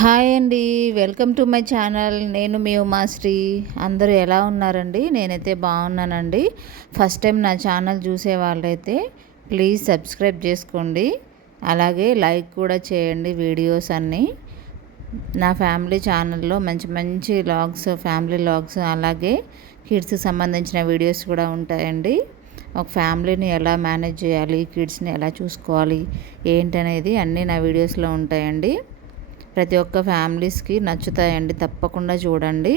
Hi అండి. Welcome to my channel. నేను మీ ఉమాశ్రీ అందరూ ఎలా ఉన్నారండి? నేనైతే బాగున్నానండి. ఫస్ట్ టైం నా ఛానల్ చూసే వాళ్ళైతే ప్లీజ్ సబ్స్క్రైబ్ చేసుకోండి. అలాగే లైక్ కూడా చేయండి వీడియోస్ అన్నీ. నా ఫ్యామిలీ ఛానల్లో మంచి మంచి లాగ్స్ ఫ్యామిలీ లాగ్స్ అలాగే కిడ్స్కి సంబంధించిన వీడియోస్ కూడా ఉంటాయండి. ఒక ఫ్యామిలీని ఎలా మేనేజ్ చేయాలి కిడ్స్ని ఎలా చూసుకోవాలి ఏంటనేది అన్నీ నా వీడియోస్లో ఉంటాయండి. ప్రతి ఒక్క ఫ్యామిలీస్కి నచ్చుతాయండి. తప్పకుండా చూడండి.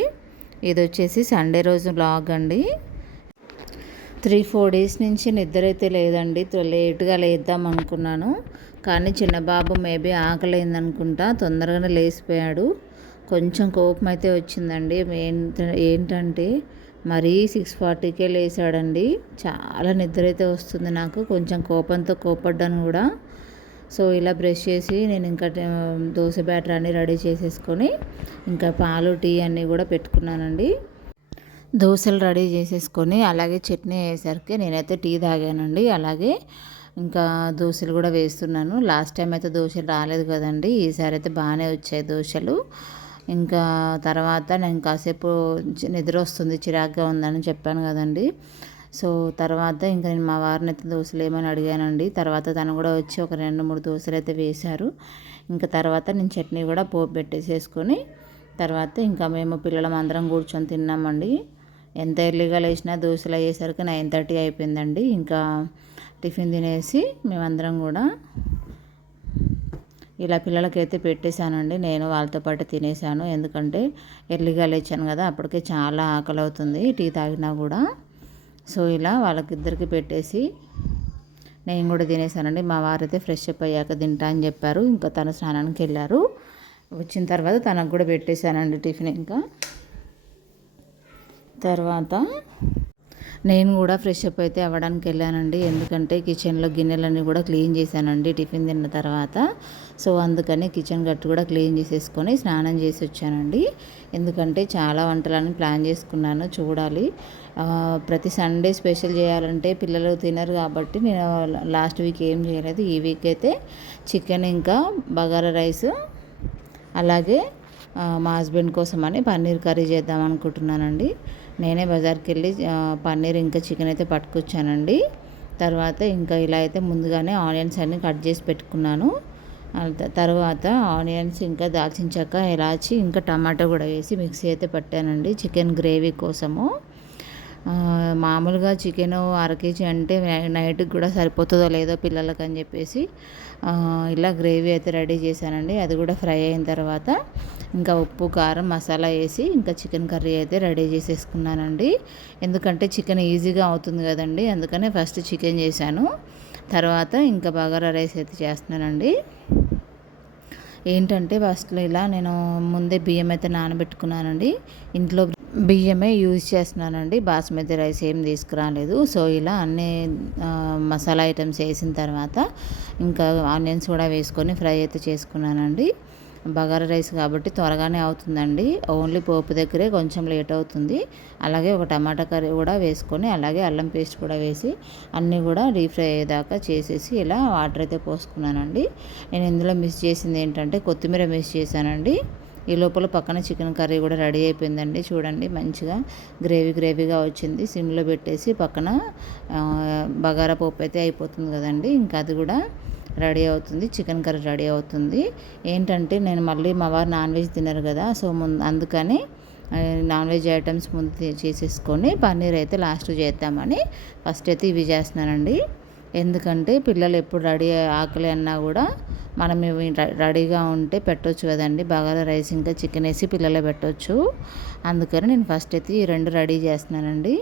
ఇది వచ్చేసి సండే రోజు లాగ్ అండి. త్రీ ఫోర్ డేస్ నుంచి నిద్ర అయితే లేదండి లేట్గా లేద్దాం అనుకున్నాను. కానీ చిన్న బాబు మేబీ ఆకలిందనుకుంటా తొందరగానే లేచిపోయాడు. కొంచెం కోపం అయితే వచ్చిందండి ఏంటంటే మరీ సిక్స్ ఫార్టీకే లేచాడండి. చాలా నిద్ర అయితే వస్తుంది నాకు. కొంచెం కోపంతో కోపడ్డాను కూడా. సో ఇలా బ్రష్ చేసి నేను ఇంకా దోశ బ్యాటర్ అన్నీ రెడీ చేసేసుకొని ఇంకా పాలు టీ అన్నీ కూడా పెట్టుకున్నానండి. దోశలు రెడీ చేసేసుకొని అలాగే చట్నీ వేసరికి నేనైతే టీ తాగానండి. అలాగే ఇంకా దోశలు కూడా వేస్తున్నాను. లాస్ట్ టైం అయితే దోశలు రాలేదు కదండి. ఈసారి అయితే బాగానే వచ్చాయి దోశలు. ఇంకా తర్వాత నేను కాసేపు నిద్ర వస్తుంది చిరాగ్గా ఉందని చెప్పాను కదండి. సో తర్వాత ఇంకా నేను మా వారిని అయితే దోశలు ఏమని అడిగానండి. తర్వాత తను కూడా వచ్చి ఒక రెండు మూడు దోశలు అయితే వేశారు. ఇంకా తర్వాత నేను చట్నీ కూడా పోపు పెట్టేసేసుకొని తర్వాత ఇంకా మేము పిల్లలం అందరం కూర్చొని తిన్నామండి. ఎంత ఎర్లీగా లేచినా దోశలు అయ్యేసరికి నైన్ థర్టీ అయిపోయిందండి. ఇంకా టిఫిన్ తినేసి మేమందరం కూడా ఇలా పిల్లలకైతే పెట్టేశానండి. నేను వాళ్ళతో పాటు తినేసాను ఎందుకంటే ఎర్లీగా లేచాను కదా అప్పటికే చాలా ఆకలి అవుతుంది టీ తాగినా కూడా. సో ఇలా వాళ్ళకిద్దరికి పెట్టేసి నేను కూడా తినేసానండి. మా వారైతే ఫ్రెష్ అప్ అయ్యాక తింటా అని చెప్పారు. ఇంకా తన స్నానానికి వెళ్ళారు. వచ్చిన తర్వాత తనకు కూడా పెట్టేశానండి టిఫిన్ ఇంకా. తర్వాత నేను కూడా ఫ్రెష్ అప్ అయితే అవ్వడానికి వెళ్ళానండి. ఎందుకంటే కిచెన్లో గిన్నెలన్నీ కూడా క్లీన్ చేశానండి టిఫిన్ తిన్న తర్వాత. సో అందుకని కిచెన్ గట్టు కూడా క్లీన్ చేసేసుకొని స్నానం చేసి వచ్చానండి. ఎందుకంటే చాలా వంటలని ప్లాన్ చేసుకున్నాను చూడాలి. ప్రతి సండే స్పెషల్ చేయాలంటే పిల్లలు తినరు కాబట్టి నేను లాస్ట్ వీక్ ఏం చేయలేదు. ఈ వీక్ అయితే చికెన్ ఇంకా బగారా రైస్ అలాగే మా హస్బెండ్ కోసమని పన్నీర్ కర్రీ చేద్దాం అనుకుంటున్నానండి. నేనే బజార్కి వెళ్ళి పన్నీర్ ఇంకా చికెన్ అయితే పట్టుకొచ్చానండి. తర్వాత ఇంకా ఇలా అయితే ముందుగానే ఆనియన్స్ అన్నీ కట్ చేసి పెట్టుకున్నాను. తర్వాత ఆనియన్స్ ఇంకా దాల్చిన చెక్క ఇలాచి ఇంకా టమాటో కూడా వేసి మిక్సీ అయితే పట్టానండి చికెన్ గ్రేవీ కోసము. మామూలుగా చికెన్ అర కేజీ అంటే నైట్కి కూడా సరిపోతుందో లేదో పిల్లలకి అని చెప్పేసి ఇలా గ్రేవీ అయితే రెడీ చేశానండి. అది కూడా ఫ్రై అయిన తర్వాత ఇంకా ఉప్పు కారం మసాలా వేసి ఇంకా చికెన్ కర్రీ అయితే రెడీ చేసేసుకున్నానండి. ఎందుకంటే చికెన్ ఈజీగా అవుతుంది కదండి అందుకనే ఫస్ట్ చికెన్ చేశాను. తర్వాత ఇంకా బగారా రైస్ అయితే చేస్తున్నానండి. ఏంటంటే ఫస్ట్లో ఇలా నేను ముందే బియ్యం అయితే నానబెట్టుకున్నానండి. ఇంట్లో బియ్యమే యూజ్ చేస్తున్నానండి బాస్మతి రైస్ ఏం తీసుకురాలేదు. సో ఇలా అన్ని మసాలా ఐటమ్స్ వేసిన తర్వాత ఇంకా ఆనియన్స్ కూడా వేసుకొని ఫ్రై అయితే చేసుకున్నానండి. బగారా రైస్ కాబట్టి త్వరగానే అవుతుందండి. ఓన్లీ పోపు దగ్గరే కొంచెం లేట్ అవుతుంది. అలాగే ఒక టమాటా కర్రీ కూడా వేసుకొని అలాగే అల్లం పేస్ట్ కూడా వేసి అన్నీ కూడా డీప్ ఫ్రై అయ్యేదాకా చేసేసి ఇలా వాటర్ అయితే పోసుకున్నానండి. నేను ఇందులో మిస్ చేసింది ఏంటంటే కొత్తిమీర మిస్ చేశానండి. ఈ లోపల పక్కన చికెన్ కర్రీ కూడా రెడీ అయిపోయిందండి. చూడండి మంచిగా గ్రేవీ గ్రేవీగా వచ్చింది. సిమ్లో పెట్టేసి పక్కన బగారా పప్పు అయితే అయిపోతుంది కదండి. ఇంకా అది కూడా రెడీ అవుతుంది చికెన్ కర్రీ రెడీ అవుతుంది. ఏంటంటే నేను మళ్ళీ మా వారు నాన్ వెజ్ తినరు కదా సో ముందు అందుకని నాన్ వెజ్ ఐటమ్స్ ముందు చేసేసుకొని పన్నీర్ అయితే లాస్ట్ చేద్దామని ఫస్ట్ అయితే ఇవి చేస్తున్నానండి. ఎందుకంటే పిల్లలు ఎప్పుడు రెడీ ఆకలి అన్నా కూడా మనం ఇవి రెడీగా ఉంటే పెట్టవచ్చు కదండి. బగారా రైస్ ఇంకా చికెన్ వేసి పిల్లలే పెట్టవచ్చు అందుకని నేను ఫస్ట్ అయితే ఈ రెండు రెడీ చేస్తున్నానండి.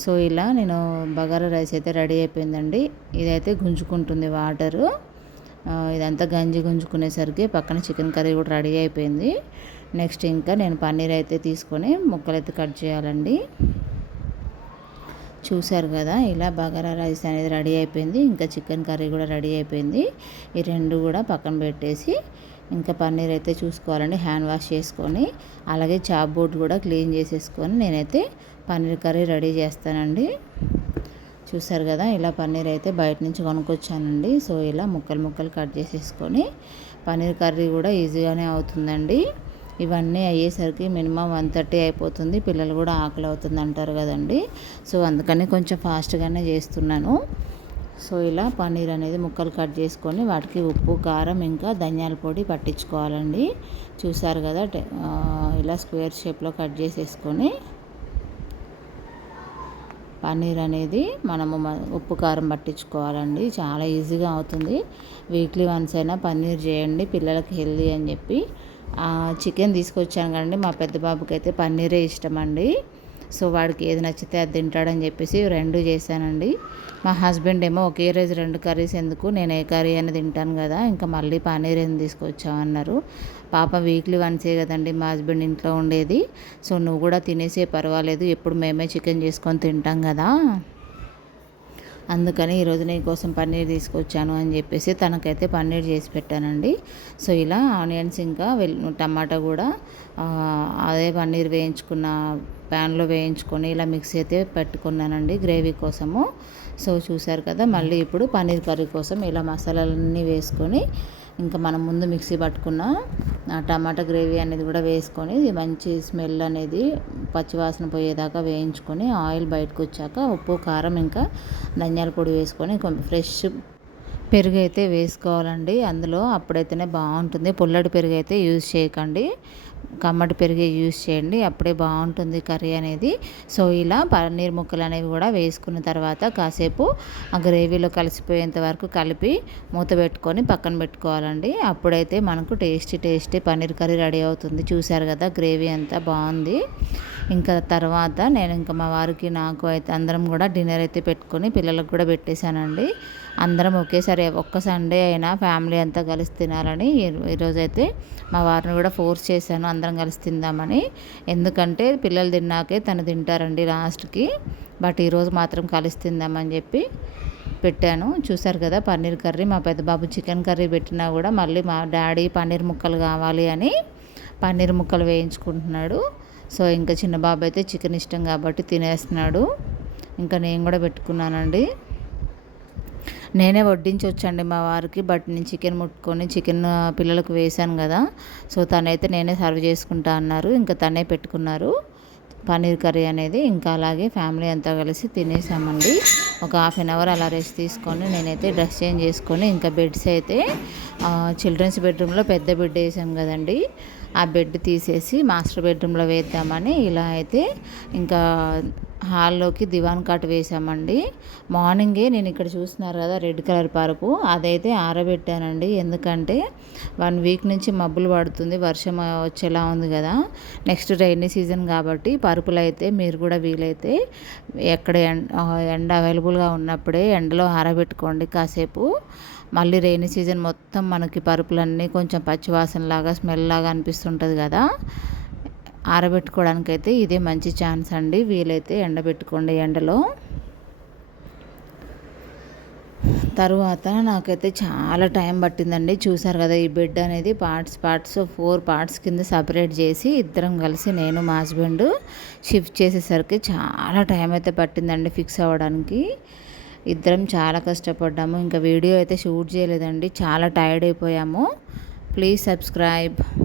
సో ఇలా నేను బగారా రైస్ అయితే రెడీ అయిపోయిందండి. ఇదైతే గుంజుకుంటుంది వాటరు. ఇదంతా గంజి గుంజుకునేసరికి పక్కన చికెన్ కర్రీ కూడా రెడీ అయిపోయింది. నెక్స్ట్ ఇంకా నేను పన్నీర్ అయితే తీసుకొని ముక్కలు అయితే కట్ చేయాలండి. చూశారు కదా ఇలా బగారా రైస్ అనేది రెడీ అయిపోయింది. ఇంకా చికెన్ కర్రీ కూడా రెడీ అయిపోయింది. ఈ రెండు కూడా పక్కన పెట్టేసి ఇంకా పన్నీర్ అయితే చూసుకోవాలండి. హ్యాండ్ వాష్ చేసుకొని అలాగే చాప్ బోర్డు కూడా క్లీన్ చేసేసుకొని నేనైతే పన్నీర్ కర్రీ రెడీ చేస్తానండి. చూసారు కదా ఇలా పన్నీర్ అయితే బయట నుంచి కొనుక్కొచ్చానండి. సో ఇలా ముక్కలు ముక్కలు కట్ చేసేసుకొని పన్నీర్ కర్రీ కూడా ఈజీగానే అవుతుందండి. ఇవన్నీ అయ్యేసరికి మినిమం వన్ థర్టీ అయిపోతుంది. పిల్లలు కూడా ఆకలి అవుతుంది అంటారు కదండి. సో అందుకని కొంచెం ఫాస్ట్గానే చేస్తున్నాను. సో ఇలా పన్నీర్ అనేది ముక్కలు కట్ చేసుకొని వాటికి ఉప్పు కారం ఇంకా ధనియాల పొడి పట్టించుకోవాలండి. చూసారు కదా ఇలా స్క్వేర్ షేప్లో కట్ చేసేసుకొని పన్నీర్ అనేది మనము ఉప్పు కారం పట్టించుకోవాలండి. చాలా ఈజీగా అవుతుంది. వీక్లీ వన్స్ అయినా పన్నీర్ చేయండి పిల్లలకి హెల్దీ అని చెప్పి. చికెన్ తీసుకొచ్చాను కదండి మా పెద్ద బాబుకి అయితే పన్నీరే ఇష్టం అండి సో వాడికి ఏది నచ్చితే అది తింటాడని చెప్పేసి రెండు చేశానండి. మా హస్బెండ్ ఏమో ఒకే రోజు రెండు కర్రీస్ ఎందుకు నేను ఏ కర్రీ అని తింటాను కదా ఇంకా మళ్ళీ పన్నీర్ ఏం తీసుకొచ్చామన్నారు పాప వీక్లీ వన్సే కదండి మా హస్బెండ్ ఇంట్లో ఉండేది. సో నువ్వు కూడా తినేసే పర్వాలేదు ఎప్పుడు మేమే చికెన్ చేసుకొని తింటాం కదా. అందుకని ఈరోజు నీ కోసం పన్నీర్ తీసుకొచ్చాను అని చెప్పేసి తనకైతే పన్నీర్ చేసి పెట్టానండి. సో ఇలా ఆనియన్స్ ఇంకా వెల్ టమాటా కూడా అదే పన్నీర్ వేయించుకున్న ప్యాన్లో వేయించుకొని ఇలా మిక్స్ అయితే పెట్టుకున్నానండి గ్రేవీ కోసము. సో చూసారు కదా మళ్ళీ ఇప్పుడు పన్నీర్ కర్రీ కోసం ఇలా మసాలాలన్నీ వేసుకొని ఇంకా మనం ముందు మిక్సీ పట్టుకున్న టమాటా గ్రేవీ అనేది కూడా వేసుకొని మంచి స్మెల్ అనేది పచ్చివాసన పోయేదాకా వేయించుకొని ఆయిల్ బయటకు వచ్చాక ఉప్పు కారం ఇంకా ధనియాల పొడి వేసుకొని కొంచెం ఫ్రెష్ పెరుగు అయితే వేసుకోవాలండి. అందులో అప్పుడైతేనే బాగుంటుంది. పుల్లటి పెరుగు అయితే యూజ్ చేయకండి. కమ్మటి పెరిగే యూస్ చేయండి అప్పుడే బాగుంటుంది కర్రీ అనేది. సో ఇలా పన్నీర్ ముక్కలు అనేవి కూడా వేసుకున్న తర్వాత కాసేపు ఆ గ్రేవీలో కలిసిపోయేంత వరకు కలిపి మూత పెట్టుకొని పక్కన పెట్టుకోవాలండి. అప్పుడైతే మనకు tasty tasty paneer curry ready అవుతుంది. చూసారు కదా గ్రేవీ అంతా బాగుంది. ఇంకా తర్వాత నేను ఇంకా మా వారికి నాకు అయితే అందరం కూడా డిన్నర్ అయితే పెట్టుకొని పిల్లలకు కూడా పెట్టేశానండి. అందరం ఒకేసారి ఒక్క సండే అయినా ఫ్యామిలీ అంతా కలిసి తినాలని ఈరోజైతే మా వారిని కూడా ఫోర్స్ చేశాను అందరం కలిసి తిందామని. ఎందుకంటే పిల్లలు తిన్నాకే తను తింటారండి లాస్ట్కి బట్ ఈరోజు మాత్రం కలిసి తిందామని చెప్పి పెట్టాను. చూసారు కదా పన్నీర్ కర్రీ మా పెద్ద బాబు చికెన్ కర్రీ పెట్టినా కూడా మళ్ళీ మా డాడీ పన్నీర్ ముక్కలు కావాలి అని పన్నీర్ ముక్కలు వేయించుకుంటున్నాడు. సో ఇంకా చిన్న బాబు అయితే చికెన్ ఇష్టం కాబట్టి తినేస్తున్నాడు. ఇంకా నేను కూడా పెట్టుకున్నానండి. నేనే వడ్డించవచ్చండి మా వారికి బట్ నేను చికెన్ ముట్టుకొని చికెన్ పిల్లలకు వేశాను కదా. సో తనైతే నేనే సర్వ్ చేసుకుంటా అన్నారు. ఇంకా తనే పెట్టుకున్నారు. పన్నీర్ కర్రీ అనేది ఇంకా అలాగే ఫ్యామిలీ అంతా కలిసి తినేసామండి. ఒక హాఫ్ అన్ అవర్ అలా రెస్ట్ తీసుకొని నేనైతే డ్రెస్ చేంజ్ చేసుకొని ఇంకా బెడ్స్ అయితే చిల్డ్రన్స్ బెడ్రూమ్లో పెద్ద బెడ్ వేసాం కదండి. ఆ బెడ్ తీసేసి మాస్టర్ బెడ్రూమ్లో వేద్దామని ఇలా అయితే ఇంకా హాల్లోకి దివాన్ కాట్ వేసామండి మార్నింగే నేను ఇక్కడ చూస్తున్నారు కదా రెడ్ కలర్ పరుపు. అదైతే ఆరబెట్టానండి. ఎందుకంటే వన్ వీక్ నుంచి మబ్బులు పడుతుంది వర్షం వచ్చేలా ఉంది కదా. నెక్స్ట్ రైనీ సీజన్ కాబట్టి పరుపులు అయితే మీరు కూడా వీలైతే ఎక్కడ ఎండ అవైలబుల్గా ఉన్నప్పుడే ఎండలో ఆరబెట్టుకోండి. కాసేపు మళ్ళీ రైనీ సీజన్ మొత్తం మనకి పరుపులన్నీ కొంచెం పచ్చివాసన లాగా స్మెల్ లాగా అనిపిస్తుంటుంది కదా. ఆరబెట్టుకోవడానికి అయితే ఇదే మంచి ఛాన్స్ అండి. వీలైతే ఎండబెట్టుకోండి ఎండలో. తరువాత నాకైతే చాలా టైం పట్టిందండి. చూసారు కదా ఈ బెడ్ అనేది పార్ట్స్ పార్ట్స్ ఫోర్ పార్ట్స్ కింద సపరేట్ చేసి ఇద్దరం కలిసి నేను మా హస్బెండ్ షిఫ్ట్ చేసేసరికి చాలా టైం అయితే పట్టిందండి ఫిక్స్ అవ్వడానికి. ఇద్దరం చాలా కష్టపడ్డాము. ఇంకా వీడియో అయితే షూట్ చేయలేదండి. చాలా టైర్డ్ అయిపోయాము. Please subscribe.